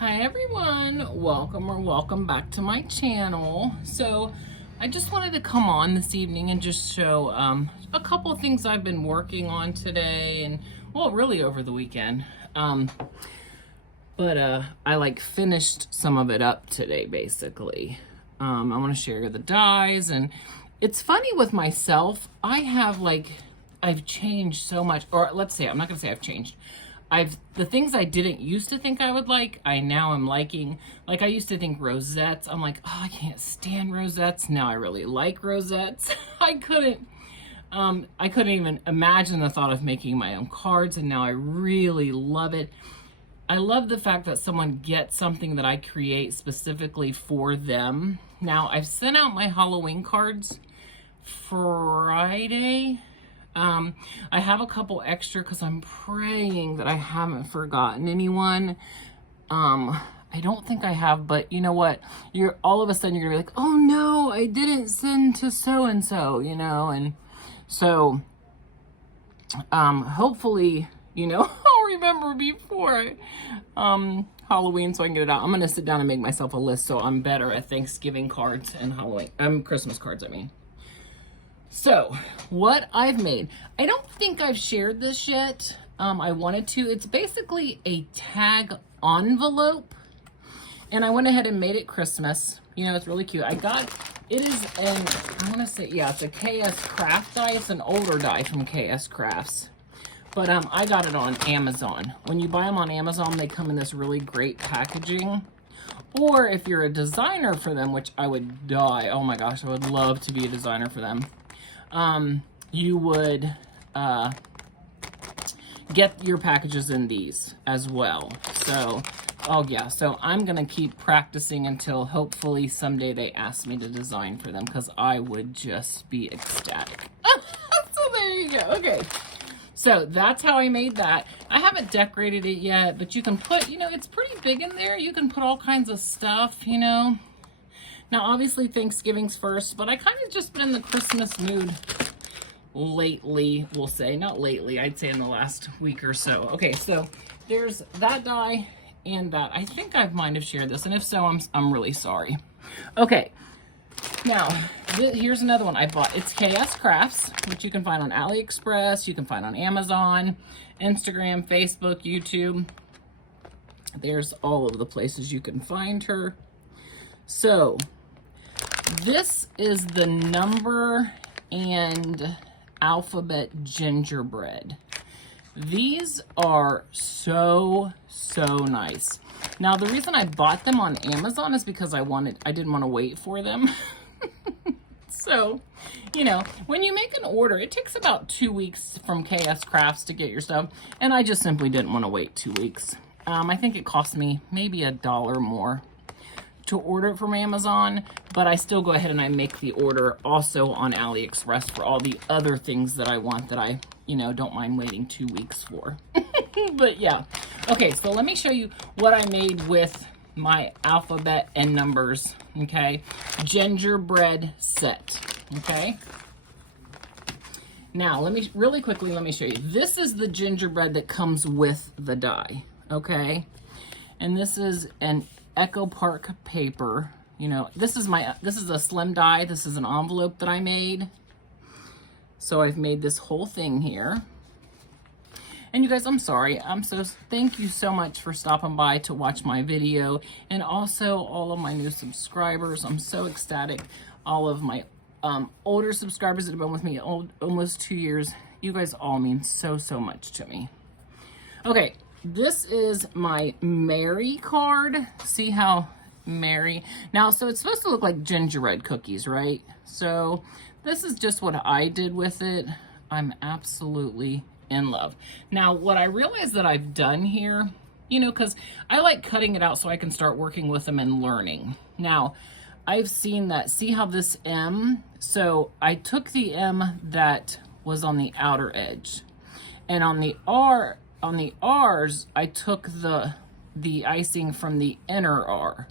Hi everyone, welcome back to my channel. So I just wanted to come on this evening and just show a couple of things I've been working on today and well really over the weekend. I like finished some of it up today basically. I want to share the dies, and it's funny with myself, I've changed so much, or let's say, I'm not gonna say I've changed. The things I didn't used to think I would like, I now am liking. Like I used to think rosettes, I'm like, oh, I can't stand rosettes. Now I really like rosettes. I couldn't even imagine the thought of making my own cards, and now I really love it. I love the fact that someone gets something that I create specifically for them. Now I've sent out my Halloween cards Friday. I have a couple extra because I'm praying that I haven't forgotten anyone. I don't think I have, but you know what? You're all of a sudden you're gonna be like, oh no, I didn't send to so-and-so, you know? And so, hopefully, you know, I'll remember before, Halloween so I can get it out. I'm gonna sit down and make myself a list so I'm better at Thanksgiving cards and Halloween, Christmas cards, I mean. So, what I've made, I don't think I've shared this yet. I wanted to. It's basically a tag envelope, and I went ahead and made it Christmas. You know, it's really cute. I want to say, yeah, it's a KS Craft die. It's an older die from KS Crafts. But I got it on Amazon. When you buy them on Amazon, they come in this really great packaging. Or if you're a designer for them, which I would die. Oh my gosh, I would love to be a designer for them. You would get your packages in these as well. So, oh yeah, so I'm gonna keep practicing until hopefully someday they ask me to design for them, because I would just be ecstatic. So there you go. Okay, so that's how I made that. I haven't decorated it yet, but you can put, you know, it's pretty big in there. You can put all kinds of stuff, you know. Now, obviously, Thanksgiving's first, but I kind of just been in the Christmas mood lately, we'll say. Not lately, I'd say in the last week or so. Okay, so there's that die and that. I think I might have shared this, and if so, I'm really sorry. Okay, now, here's another one I bought. It's KS Crafts, which you can find on AliExpress, you can find on Amazon, Instagram, Facebook, YouTube. There's all of the places you can find her. So, this is the number and alphabet gingerbread. These are so nice. Now, the reason I bought them on Amazon is because I didn't want to wait for them. So, you know, when you make an order, it takes about 2 weeks from KS Crafts to get your stuff, and I just simply didn't want to wait 2 weeks. I think it cost me maybe $1 more to order it from Amazon, but I still go ahead and I make the order also on AliExpress for all the other things that I want that I, you know, don't mind waiting 2 weeks for. But yeah. Okay, so let me show you what I made with my alphabet and numbers, okay? Gingerbread set, okay? Now, really quickly, let me show you. This is the gingerbread that comes with the die, okay? And this is an Echo Park paper. You know, this is a slim die. This is an envelope that I made. So I've made this whole thing here. And you guys, I'm sorry. Thank you so much for stopping by to watch my video, and also all of my new subscribers. I'm so ecstatic. All of my older subscribers that have been with me almost 2 years. You guys all mean so much to me. Okay. This is my Mary card. See how Mary... Now, so it's supposed to look like gingerbread cookies, right? So this is just what I did with it. I'm absolutely in love. Now, what I realized that I've done here, you know, because I like cutting it out so I can start working with them and learning. Now, I've seen that. See how this M... So I took the M that was on the outer edge. And on the R... On the R's, I took the icing from the inner R.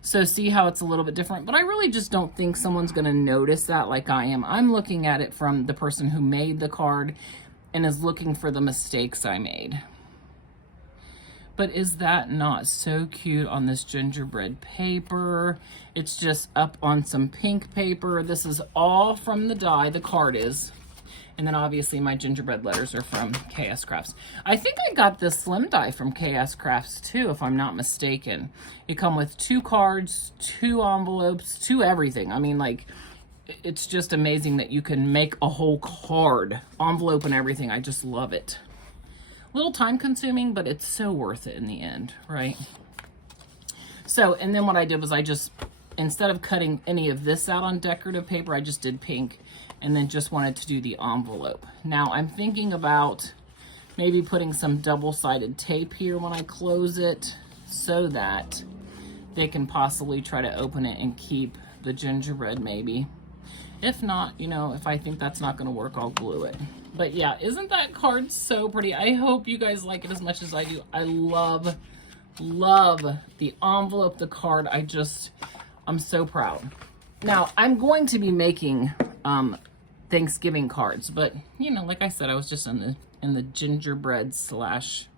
So see how it's a little bit different, but I really just don't think someone's gonna notice that like I am. I'm looking at it from the person who made the card and is looking for the mistakes I made. But is that not so cute on this gingerbread paper? It's just up on some pink paper. This is all from the die, the card is. And then obviously my gingerbread letters are from KS Crafts. I think I got this slim die from KS Crafts too, if I'm not mistaken. It come with 2 cards, 2 envelopes, 2 everything. I mean, like, it's just amazing that you can make a whole card, envelope and everything. I just love it. A little time consuming, but it's so worth it in the end, right? So, and then what I did was I just, instead of cutting any of this out on decorative paper, I just did pink and then just wanted to do the envelope. Now I'm thinking about maybe putting some double-sided tape here when I close it so that they can possibly try to open it and keep the gingerbread maybe. If not, you know, if I think that's not gonna work, I'll glue it. But yeah, isn't that card so pretty? I hope you guys like it as much as I do. I love the envelope, the card. I'm so proud. Now, I'm going to be making Thanksgiving cards, but you know, like I said, I was just in the gingerbread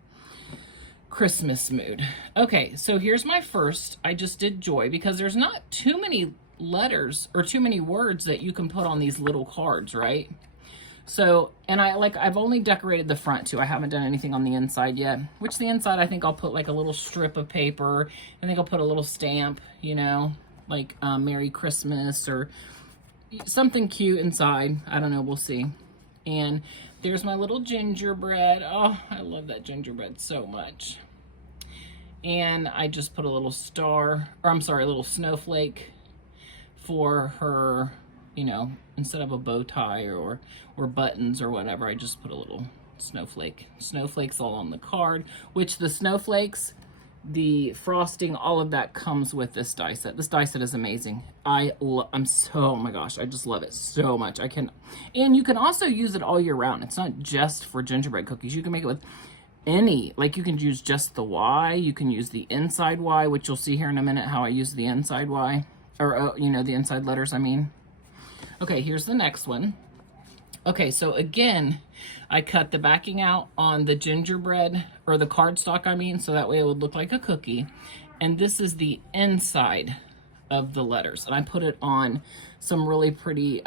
/ Christmas mood. Okay, so here's my first. I just did joy because there's not too many letters or too many words that you can put on these little cards, right? So, and I've only decorated the front too. I haven't done anything on the inside yet, which the inside, I think I'll put like a little strip of paper. I think I'll put a little stamp, you know, like Merry Christmas or something cute inside. I don't know, we'll see. And there's my little gingerbread. Oh, I love that gingerbread so much. And I just put a little star, or I'm sorry, a little snowflake for her, you know, instead of a bow tie or buttons or whatever, I just put a little snowflake. Snowflakes all on the card, which the snowflakes, the frosting, all of that comes with this die set. This die set is amazing. I'm so, oh my gosh, I just love it so much. And you can also use it all year round. It's not just for gingerbread cookies. You can make it with any, like you can use just the Y, you can use the inside Y, which you'll see here in a minute how I use the inside Y, or you know, the inside letters, I mean. Okay, here's the next one. Okay, so again, I cut the backing out on the gingerbread, or the cardstock, I mean, so that way it would look like a cookie. And this is the inside of the letters. And I put it on some really pretty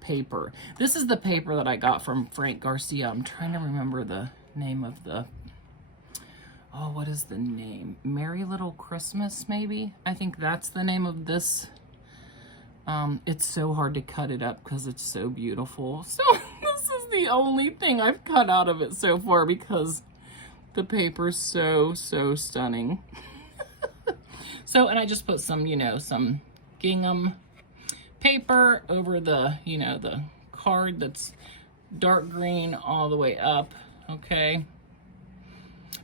paper. This is the paper that I got from Frank Garcia. I'm trying to remember the name of the, oh, what is the name? Merry Little Christmas, maybe? I think that's the name of this. It's so hard to cut it up because it's so beautiful. So this is the only thing I've cut out of it so far because the paper's so stunning. So, and I just put some, you know, some gingham paper over the, you know, the card that's dark green all the way up, okay?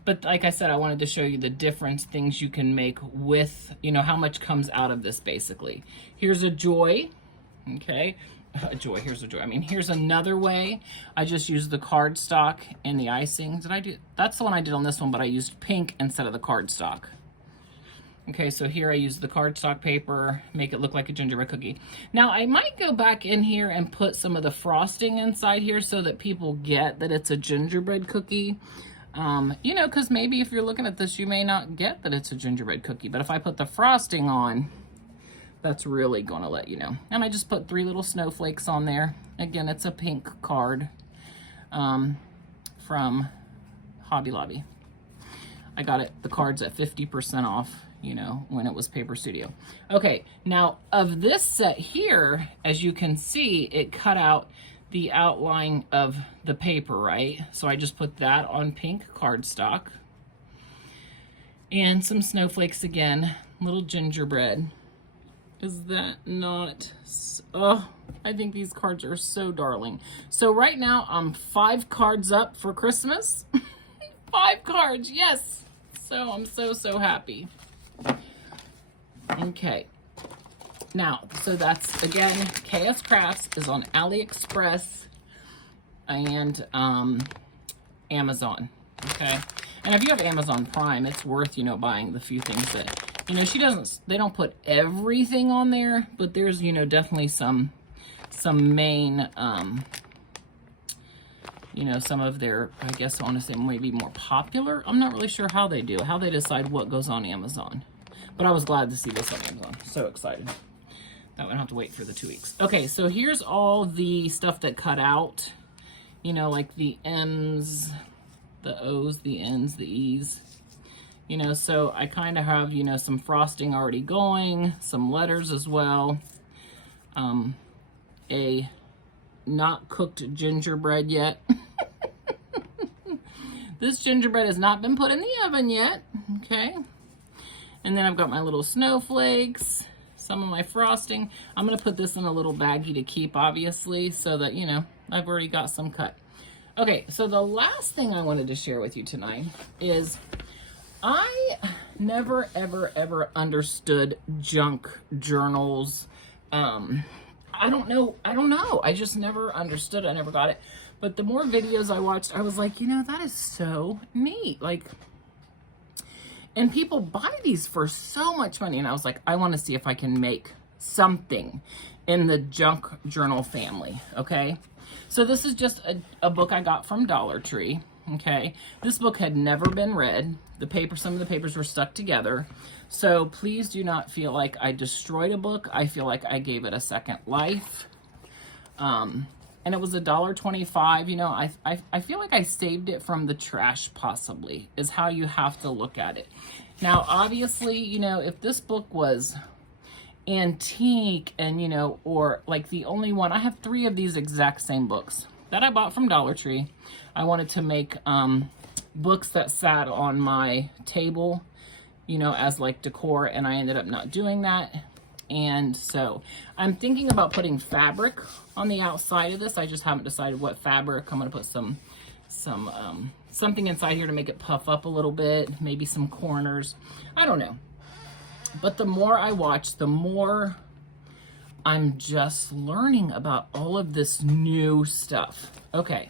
But like I said, I wanted to show you the different things you can make with, you know, how much comes out of this basically. Here's a joy, okay? Here's a joy. I mean, here's another way. I just used the cardstock and the icing. That's the one I did on this one, but I used pink instead of the cardstock. Okay, so here I used the cardstock paper, make it look like a gingerbread cookie. Now, I might go back in here and put some of the frosting inside here so that people get that it's a gingerbread cookie. You know, because maybe if you're looking at this, you may not get that it's a gingerbread cookie. But if I put the frosting on, that's really going to let you know. And I just put 3 little snowflakes on there. Again, it's a pink card from Hobby Lobby. I got it, the cards at 50% off, you know, when it was Paper Studio. Okay, now of this set here, as you can see, it cut out the outline of the paper, right? So I just put that on pink cardstock. And some snowflakes again, little gingerbread. Is that not, oh, I think these cards are so darling. So right now I'm 5 cards up for Christmas. 5 cards, yes. So I'm so happy. Okay. Now, so that's, again, KS Crafts is on AliExpress and Amazon, okay? And if you have Amazon Prime, it's worth, you know, buying the few things that, you know, they don't put everything on there, but there's, you know, definitely some main, you know, some of their, I guess I want to say maybe more popular. I'm not really sure how they do, how they decide what goes on Amazon. But I was glad to see this on Amazon. So excited. That one I have to wait for the 2 weeks. Okay, so here's all the stuff that cut out. You know, like the M's, the O's, the N's, the E's. You know, so I kind of have, you know, some frosting already going, some letters as well. A not cooked gingerbread yet. This gingerbread has not been put in the oven yet, okay? And then I've got my little snowflakes, some of my frosting. I'm gonna put this in a little baggie to keep, obviously, so that, you know, I've already got some cut. Okay, so the last thing I wanted to share with you tonight is I never, ever, ever understood junk journals. I don't know. I just never understood it. I never got it. But the more videos I watched, I was like, you know, that is so neat. Like, and people buy these for so much money. And I was like, I want to see if I can make something in the junk journal family. Okay. So this is just a book I got from Dollar Tree. Okay. This book had never been read. Some of the papers were stuck together. So please do not feel like I destroyed a book. I feel like I gave it a second life. And it was $1.25. You know, I feel like I saved it from the trash, possibly, is how you have to look at it. Now, obviously, you know, if this book was antique and, you know, or like the only one, I have 3 of these exact same books that I bought from Dollar Tree. I wanted to make books that sat on my table, you know, as like decor, and I ended up not doing that. And so I'm thinking about putting fabric on the outside of this. I just haven't decided what fabric. I'm going to put something inside here to make it puff up a little bit, maybe some corners. I don't know. But the more I watch, the more I'm just learning about all of this new stuff. Okay.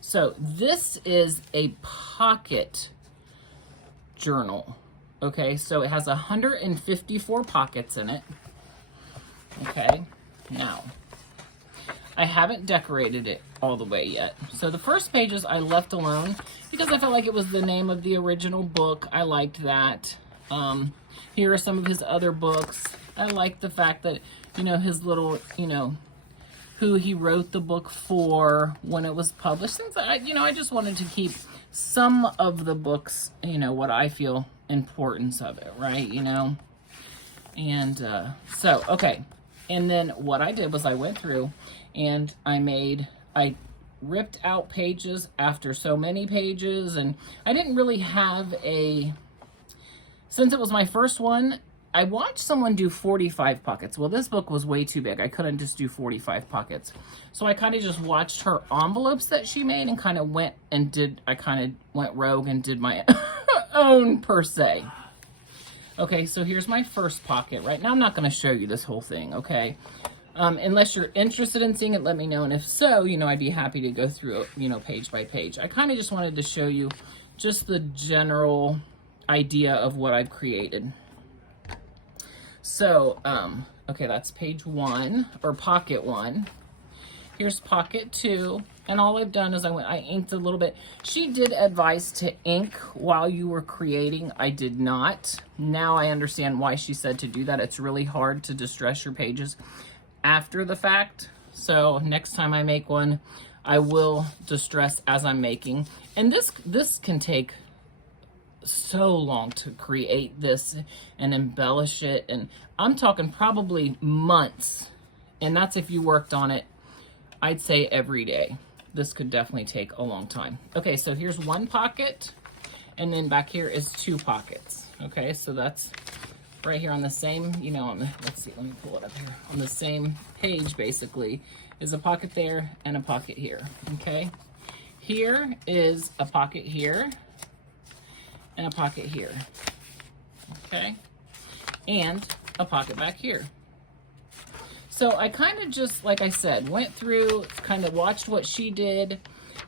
So this is a pocket journal. Okay, so it has 154 pockets in it. Okay, now, I haven't decorated it all the way yet. So the first pages I left alone because I felt like it was the name of the original book. I liked that. Here are some of his other books. I like the fact that, you know, his little, you know, who he wrote the book for, when it was published. Things I just wanted to keep some of the books, you know, what I feel importance of it, right? You know, and so okay, and then what I did was I went through and I ripped out pages after so many pages, and I didn't really have since it was my first one, I watched someone do 45 pockets. Well, this book was way too big. I couldn't just do 45 pockets. So I kind of just watched her envelopes that she made and kind of went rogue and did my own, per se. Okay, so here's my first pocket. Right now, I'm not going to show you this whole thing, okay? Unless you're interested in seeing it, let me know. And if so, you know, I'd be happy to go through it, you know, page by page. I kind of just wanted to show you just the general idea of what I've created. So, okay, that's page 1, or pocket 1. Here's pocket 2, and all I've done is I inked a little bit. She did advise to ink while you were creating. I did not. Now I understand why she said to do that. It's really hard to distress your pages after the fact. So next time I make one, I will distress as I'm making. And this can take so long to create this and embellish it, and I'm talking probably months, and that's if you worked on it, I'd say every day. This could definitely take a long time. Okay, so here's 1 pocket, and then back here is 2 pockets. Okay, so that's right here on the same, you know, let's see, let me pull it up here. On the same page, basically, is a pocket there and a pocket here. Okay, here is a pocket here and a pocket here, okay, and a pocket back here. So I kind of just, like I said, went through, kind of watched what she did,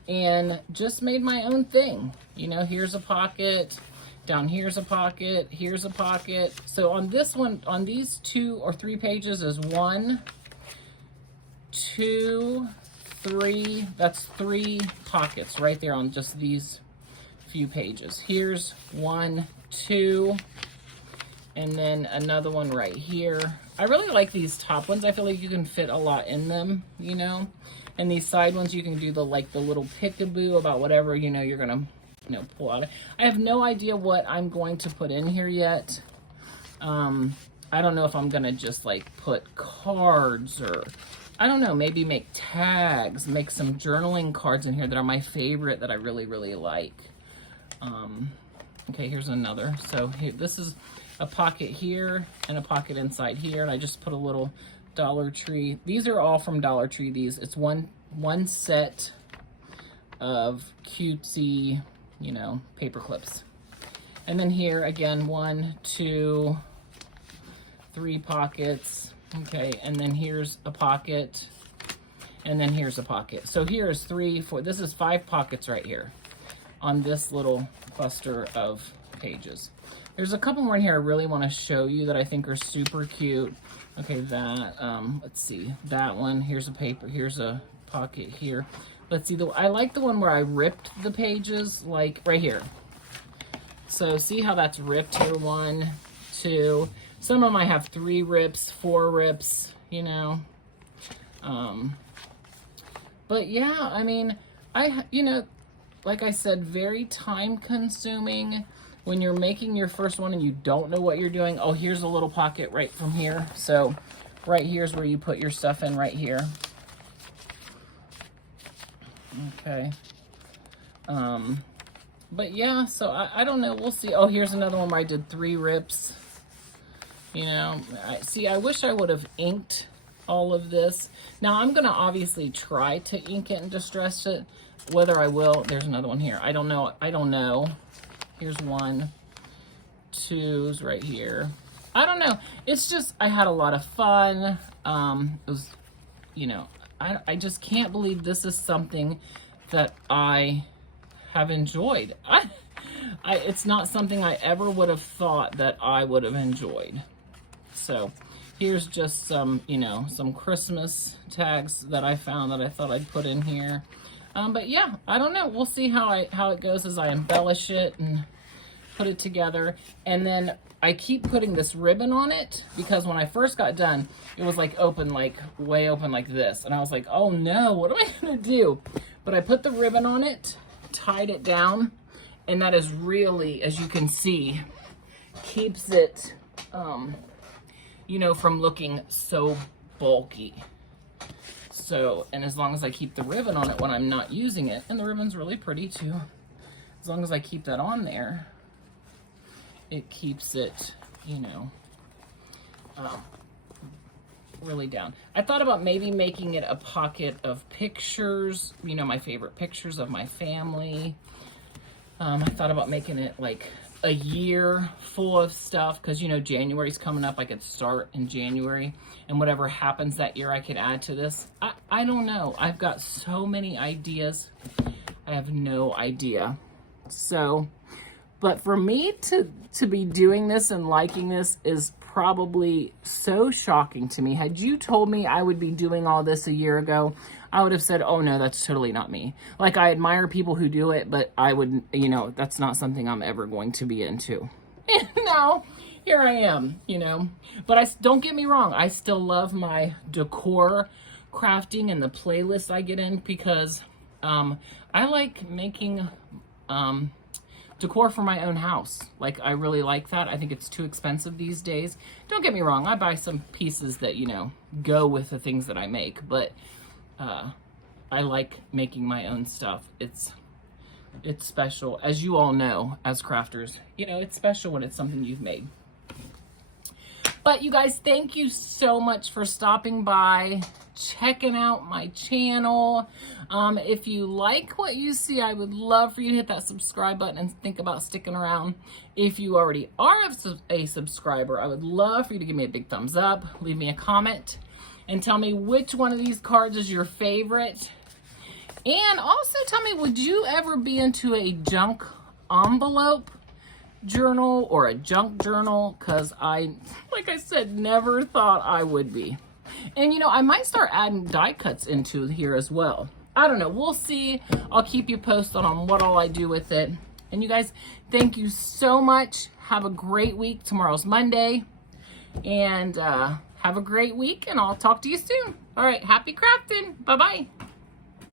and just made my own thing. You know, here's a pocket, down here's a pocket, here's a pocket. So on this one, on these 2 or 3 pages is 1, 2, that's 3 pockets right there on just these few pages. Here's 1, 2, and then another one right here. I really like these top ones. I feel like you can fit a lot in them, you know. And these side ones, you can do the little peekaboo about whatever, you know, you're gonna, you know, pull out. I have no idea what I'm going to put in here yet. I don't know if I'm gonna just like put cards, or I don't know, maybe make tags, make some journaling cards in here that are my favorite that I really, really like. Okay, here's another. So here, this is a pocket here and a pocket inside here, and I just put a little Dollar Tree. These are all from Dollar Tree. It's one set of cutesy, you know, paper clips. And then here again, 1, 2, 3 pockets. Okay, and then here's a pocket, and then here's a pocket. So here's 3, 4. This is 5 pockets right here on this little cluster of pages. There's a couple more in here I really want to show you that I think are super cute. Okay, that, let's see, that one, here's a paper, here's a pocket here. Let's see, I like the one where I ripped the pages, like right here. So see how that's ripped here, 1, 2. Some of them I have 3 rips, 4 rips, you know. But yeah, I mean, you know, like I said, very time consuming. When you're making your first one and you don't know what you're doing, oh, here's a little pocket right from here. So right here's where you put your stuff in, right here. Okay. But yeah, so I don't know, we'll see. Oh, here's another one where I did 3 rips. You know, I wish I would have inked all of this. Now I'm gonna obviously try to ink it and distress it. Whether I will, there's another one here. I don't know. Here's 1, 2's right here. I don't know. It's just, I had a lot of fun. It was, you know, I just can't believe this is something that I have enjoyed. It's not something I ever would have thought that I would have enjoyed. So here's just some, you know, some Christmas tags that I found that I thought I'd put in here. But yeah, I don't know. We'll see how it goes as I embellish it and put it together. And then I keep putting this ribbon on it because when I first got done, it was like open, like way open like this. And I was like, oh no, what am I gonna do? But I put the ribbon on it, tied it down, and that is really, as you can see, keeps it, you know, from looking so bulky. So, and as long as I keep the ribbon on it when I'm not using it, and the ribbon's really pretty too, as long as I keep that on there, it keeps it, you know, really down. I thought about maybe making it a pocket of pictures, you know, my favorite pictures of my family. I thought about making it like a year full of stuff because, you know, January's coming up. I could start in January, and whatever happens that year I could add to this. I don't know. I've got so many ideas. I have no idea. So, but for me to be doing this and liking this is probably so shocking to me. Had you told me I would be doing all this a year ago, I would have said, oh no, that's totally not me. Like, I admire people who do it, but I would, you know, that's not something I'm ever going to be into. And now, here I am, you know. But don't get me wrong, I still love my decor crafting and the playlists I get in because I like making decor for my own house. Like, I really like that. I think it's too expensive these days. Don't get me wrong, I buy some pieces that, you know, go with the things that I make, but I like making my own stuff. It's special. As you all know, as crafters, you know, it's special when it's something you've made. But you guys, thank you so much for stopping by, checking out my channel. If you like what you see, I would love for you to hit that subscribe button and think about sticking around. If you already are a subscriber, I would love for you to give me a big thumbs up, leave me a comment, and tell me which one of these cards is your favorite. And also tell me, would you ever be into a junk envelope journal or a junk journal? Because I, like I said, never thought I would be. And you know, I might start adding die cuts into here as well. I don't know. We'll see. I'll keep you posted on what all I do with it. And you guys, thank you so much. Have a great week. Tomorrow's Monday. And have a great week, and I'll talk to you soon. All right, happy crafting. Bye-bye.